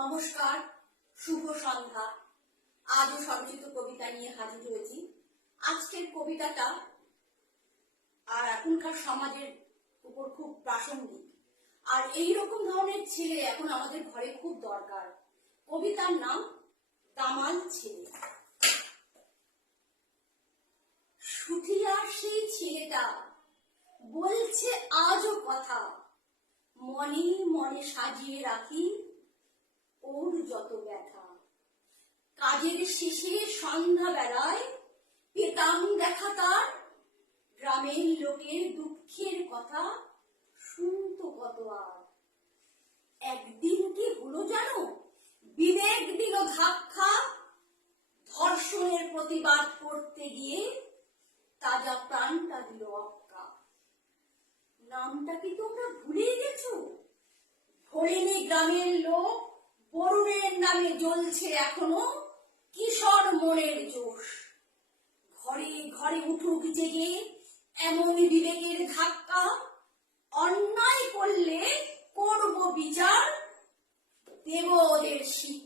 নমস্কার, শুভ সন্ধ্যা। আজও স্বরচিত কবিতা নিয়ে হাজির হয়েছি। আজকের কবিতাটা আর এখনকার সমাজের উপর খুব প্রাসঙ্গিক, আর এইরকম ধরনের ছেলে এখন আমাদের ঘরে খুব দরকার। কবিতার নাম দামাল ছেলে। সুথিয়ার সেই ছেলেটা বলছে আজও কথা, মনে মনে সাজিয়ে রাখি ওর যত ব্যথা। কাজের শেষে সন্ধ্যা বেলায় পেতাম দেখা তার, গ্রামের লোকের দুঃখের কথা শুনতো কত আর। একদিন কি হলো জানো, বিবেক দিল ধাক্কা, ধর্ষণের প্রতিবাদ করতে গিয়ে তাজা প্রাণটা দিল অক্কা। নামটা কি তোমরা ভুলে গেছো? ভোরেনি গ্রামের লোক, বরুণের নামে জ্বলছে এখনো কিশোর মনের জোশ। ঘরে ঘরে উঠুক জেগে এমন বিবেকের ধাক্কা, অন্যায় করলে করব বিচার, দেব ওদের শিক্ষা।